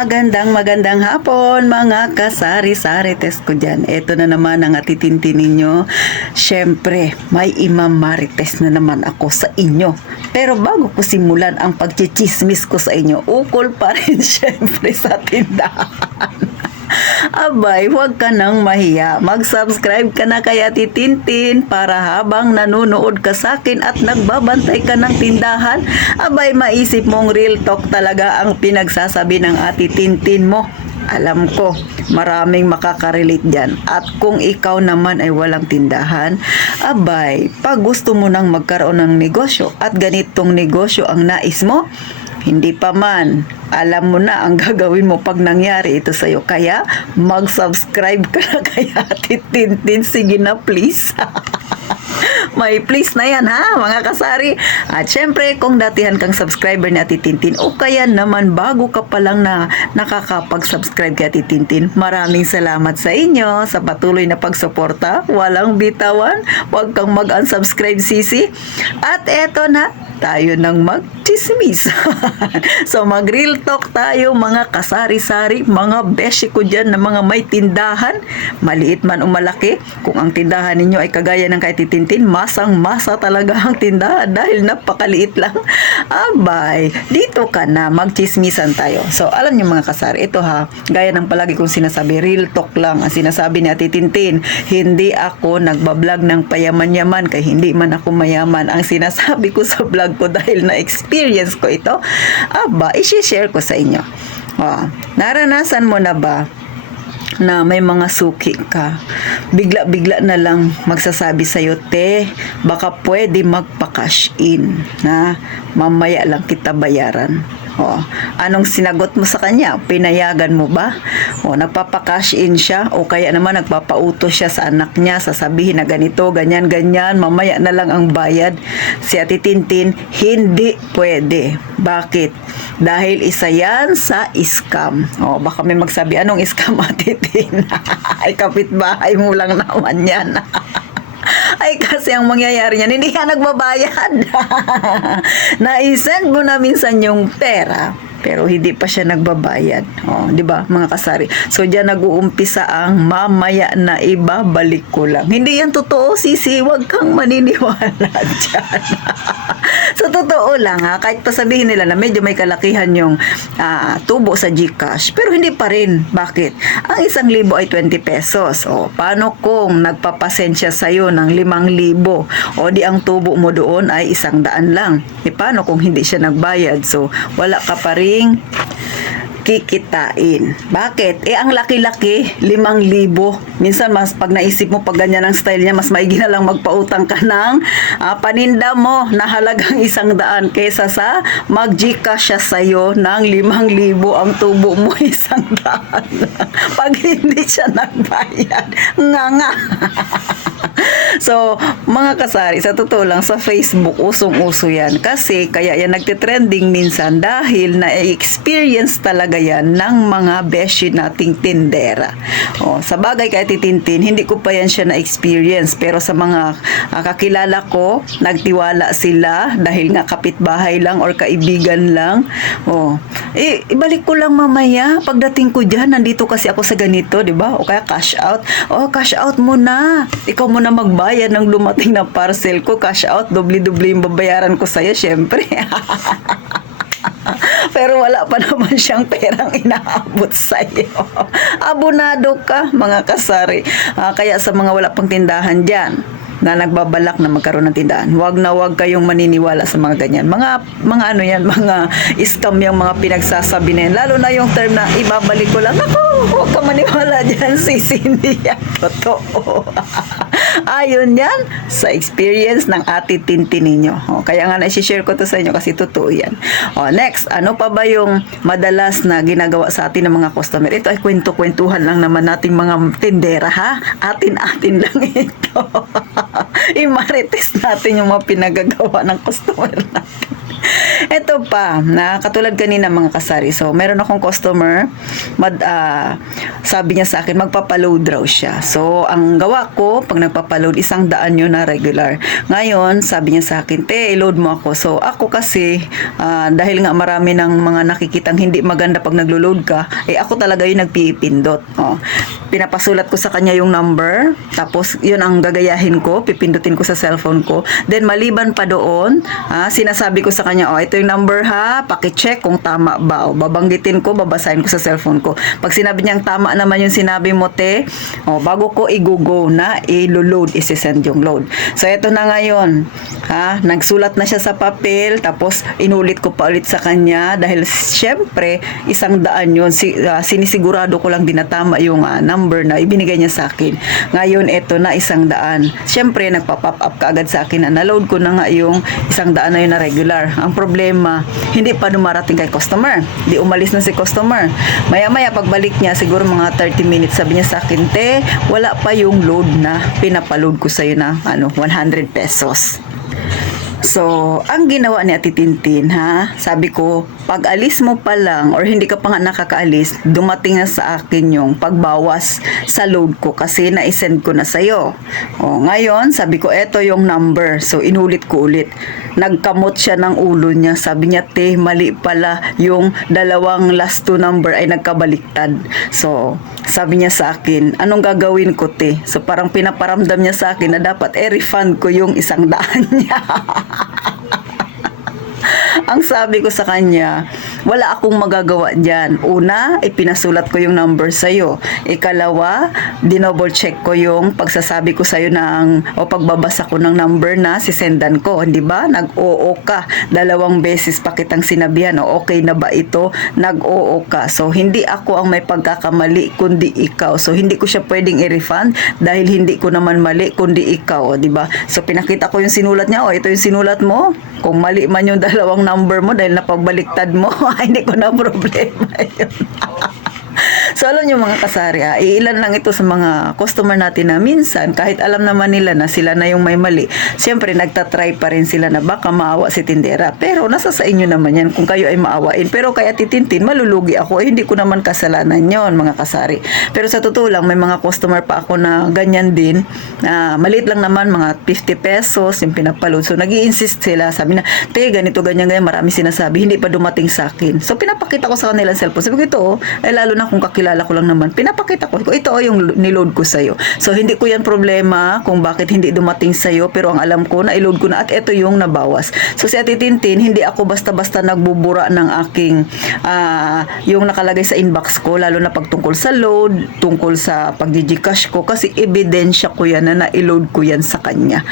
Magandang hapon mga kasari-sari test ko dyan. Ito na naman ang atitintin ninyo. Siyempre, may Imam Marites na naman ako sa inyo. Pero bago ko simulan ang pagchichismis ko sa inyo, ukol pa rin siyempre sa tindahan. Abay, huwag ka nang mahiya. Mag-subscribe ka na kay Ate Tintin para habang nanonood ka sa akin at nagbabantay ka ng tindahan, abay, maisip mong real talk talaga ang pinagsasabi ng Ate Tintin mo. Alam ko, maraming makakarelate dyan. At kung ikaw naman ay walang tindahan, abay, pag gusto mo nang magkaroon ng negosyo at ganitong negosyo ang nais mo, hindi pa man, alam mo na ang gagawin mo pag nangyari ito sa'yo. Kaya, mag-subscribe ka na kay Ate Tintin. Sige na, please. May please na yan, ha, mga kasari. At syempre, kung datihan kang subscriber ni Ate Tintin o kaya naman bago ka pa lang na nakakapag-subscribe kay Ate Tintin, maraming salamat sa inyo sa patuloy na pagsuporta. Walang bitawan. Huwag kang mag-unsubscribe, sisi. At eto na, tayo nang mag-chismis. So, mag-real talk tayo, mga kasari-sari, mga beshi ko dyan na mga may tindahan, maliit man o malaki. Kung ang tindahan ninyo ay kagaya ng kay Tintin, masang-masa talaga ang tindahan dahil napakaliit lang. Abay, dito ka na, mag-chismisan tayo. So, alam niyo mga kasari, ito ha, gaya ng palagi kong sinasabi, real talk lang ang sinasabi ni Ate Tintin. Hindi ako nagbablog ng payaman-yaman kaya hindi man ako mayaman. Ang sinasabi ko sa vlog ko dahil na-experience ko ito, aba, i-share ko sa inyo. Naranasan mo na ba na may mga suki ka, bigla-bigla na lang magsasabi sa'yo, te, baka pwede magpa-cash in, na mamaya lang kita bayaran. Anong sinagot mo sa kanya? Pinayagan mo ba? Nagpapa-cash in siya o kaya naman nagpapautos siya sa anak niya, sasabihin na ganito, ganyan, mamaya na lang ang bayad. Si Ate Tintin, hindi pwede. Bakit? Dahil isa yan sa scam. Baka may magsabi, anong scam, Ate Tin? Ay, kapitbahay mo lang naman yan. Ay, kasi ang mangyayari niyan, hindi ka nagbabayad. Na-send mo na minsan yung pera, pero hindi pa siya nagbabayad. Di ba, mga kasari? So, diyan nag-uumpisa ang mamaya na ibabalik ko lang. Hindi yan totoo, sisi. Huwag kang maniniwala dyan. So, totoo lang, ha? Kahit pa sabihin nila na medyo may kalakihan yung tubo sa GCash, pero hindi pa rin. Bakit? Ang 1,000 ay 20 pesos. Paano kung nagpapasend siya sa'yo ng 5,000? Di ang tubo mo doon ay 100 lang. Paano kung hindi siya nagbayad? So, wala ka pa ring kikitain. Bakit? Ang laki-laki, 5,000. Minsan, mas pag naisip mo, pag ganyan ang style niya, mas maigi na lang magpautang ka ng paninda mo na halagang 100 kaysa sa mag-Gcash siya sa'yo ng 5,000 ang tubo mo 100 pag hindi siya nagbayad. Nga. So, mga kasari, sa totoo lang, sa Facebook, usong-uso yan. Kasi, kaya yan nagtitrending minsan dahil na-experience talaga yan ng mga beshi nating tindera. Sa bagay kay Tintin, hindi ko pa yan siya na-experience. Pero sa mga kakilala ko, nagtiwala sila dahil nga kapitbahay lang or kaibigan lang. Ibalik ko lang mamaya. Pagdating ko dyan, nandito kasi ako sa ganito, di ba? O kaya cash out. Cash out mo na. Ikaw mo na magbayad ng dumating na parcel ko. Cash out, doble-doble yung babayaran ko sa'yo, syempre. Pero wala pa naman siyang perang inaabot sa'yo. Abonado ka, mga kasari. Kaya sa mga wala pang tindahan dyan, na nagbabalak na magkaroon ng tindahan, wag na wag kayong maniniwala sa mga ganyan. Mga ano yan, mga scam yung mga pinagsasabi na yan. Lalo na yung term na ibabalik ko lang. Ako, huwag ka maniwala dyan, sisi, hindi yan totoo. Ayon yan sa experience ng Ate Tintin ninyo. Kaya nga na-share ko to sa inyo kasi totoo yan. Next, ano pa ba yung madalas na ginagawa sa atin ng mga customer? Ito ay kwento-kwentuhan lang naman nating mga tindera, ha? Atin-atin lang ito. I-marites natin yung mga pinagagawa ng customer natin. Ito pa, na katulad kanina mga kasari. So, meron akong customer, sabi niya sa akin, magpapaload raw siya. So, ang gawa ko, pag nagpapaload, 100 yun na regular. Ngayon, sabi niya sa akin, te, load mo ako. So, ako kasi, dahil nga marami ng mga nakikitang hindi maganda pag naglo-load ka, ako talaga yung nagpipindot. Pinapasulat ko sa kanya yung number, tapos yun ang gagayahin ko, pipindutin ko sa cellphone ko. Then, maliban pa doon, sinasabi ko sa kanya, ito yung number ha, paki-check kung tama ba. Babanggitin ko, babasahin ko sa cellphone ko. Pag sinabi niyang tama naman yung sinabi mo, te, bago ko i-go na, i-load, isi-send yung load. So, ito na ngayon. Nagsulat na siya sa papel, tapos inulit ko pa ulit sa kanya, dahil syempre, 100 yun. Sinisigurado ko lang dinatama yung number na ibinigay niya sa akin. Ngayon, ito na 100. Syempre, nagpa-pop up ka agad sa akin na na-load ko na nga yung 100 na yun na regular. Ang problema, hindi pa dumarating kay customer. Di umalis na si customer. Maya-maya pagbalik niya, siguro mga 30 minutes, sabi niya sa akin, te, wala pa yung load na pinapaload ko sa'yo na 100 pesos. So, ang ginawa ni Ate Tintin, sabi ko, pag alis mo pa lang or hindi ka pa nga nakakaalis, dumating na sa akin yung pagbawas sa load ko kasi na-send ko na sa'yo. Ngayon, sabi ko, eto yung number. So, inulit ko ulit. Nagkamot siya ng ulo niya. Sabi niya, te, mali pala yung dalawang last 2 number ay nagkabaliktad. So, sabi niya sa akin, anong gagawin ko, te? So, parang pinaparamdam niya sa akin na dapat refund ko yung 100 niya. Ang sabi ko sa kanya, wala akong magagawa dyan. Una, ipinasulat ko yung number sa'yo. Ikalawa, dinouble check ko yung pagsasabi ko sa'yo o pagbabasa ko ng number na sisendan ko. Di ba? Nag-oo ka. 2 beses pa kitang sinabihan. Okay na ba ito? Nag-oo ka. So, hindi ako ang may pagkakamali, kundi ikaw. So, hindi ko siya pwedeng i-refund dahil hindi ko naman mali, kundi ikaw. Di ba? So, pinakita ko yung sinulat niya. Ito yung sinulat mo. Kung mali man yung 2 number mo dahil napagbaliktad mo, hindi ko na problema yun. So, alam nyo mga kasari, iilan lang ito sa mga customer natin na minsan, kahit alam naman nila na sila na yung may mali, siyempre nagtatry pa rin sila na baka maawa si tindera. Pero nasa sa inyo naman yan kung kayo ay maawain. Pero kaya titintin, malulugi ako. Hindi ko naman kasalanan yon mga kasari. Pero sa totoo lang, may mga customer pa ako na ganyan din. Maliit lang naman, mga 50 pesos yung pinapaload. So, nag-i-insist sila. Sabi na, te, ganito, ganyan, marami sinasabi. Hindi pa dumating sa akin. So, pinapakita ko sa kanilang cellphone. Sabi ko, ito, lalo na kung kakilala ko lang naman, pinapakita ko, ito yung niload ko sa'yo. So, hindi ko yan problema kung bakit hindi dumating sa'yo, pero ang alam ko, na-load ko na at ito yung nabawas. So, si Ate Tintin, hindi ako basta-basta nagbubura ng aking yung nakalagay sa inbox ko, lalo na pagtungkol sa load, tungkol sa pag-gcash ko, kasi ebidensya ko yan na na-load ko yan sa kanya.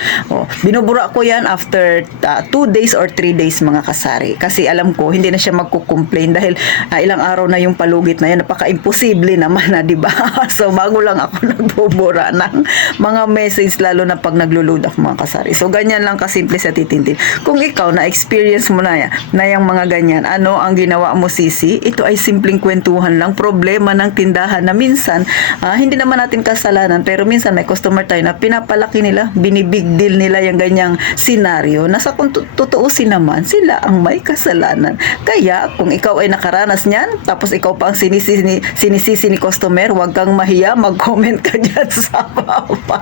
Binubura ko yan after 2 days or 3 days mga kasari. Kasi alam ko, hindi na siya magko-complain dahil ilang araw na yung palugit na yan, napaka-imposible naman na, di ba? So, bago lang ako nagbubura ng mga message, lalo na pag naglo-load ako mga kasari. So, ganyan lang kasimple sa titintin. Kung ikaw, na-experience mo na yung mga ganyan, ano ang ginawa mo, sisi? Ito ay simpleng kwentuhan lang, problema ng tindahan na minsan, hindi naman natin kasalanan, pero minsan may customer tayo na pinapalaki nila, binibig deal nila yung ganyang senaryo, nasa kung tutuusin naman, sila ang may kasalanan. Kaya, kung ikaw ay nakaranas niyan, tapos ikaw pa ang sinisisi ni customer, huwag kang mahiya, mag-comment ka dyan sa baba.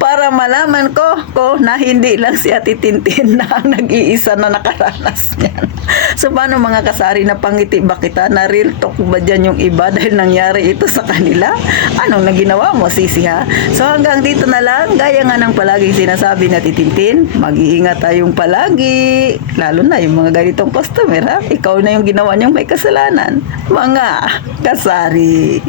Para malaman ko na hindi lang si Ate Tintin na ang nag-iisa na nakaranas niyan. So, paano mga kasari, na pangiti ba kita? Na real talk ba dyan yung iba dahil nangyari ito sa kanila? Anong naginawa mo, sisi ha? So, hanggang dito na lang. Gaya nga ng palaging sinasabi ni Ate Tintin, mag-iingat tayong palagi. Lalo na yung mga ganitong customer, ha? Ikaw na yung ginawa niyong may kasalanan. Mga kasari.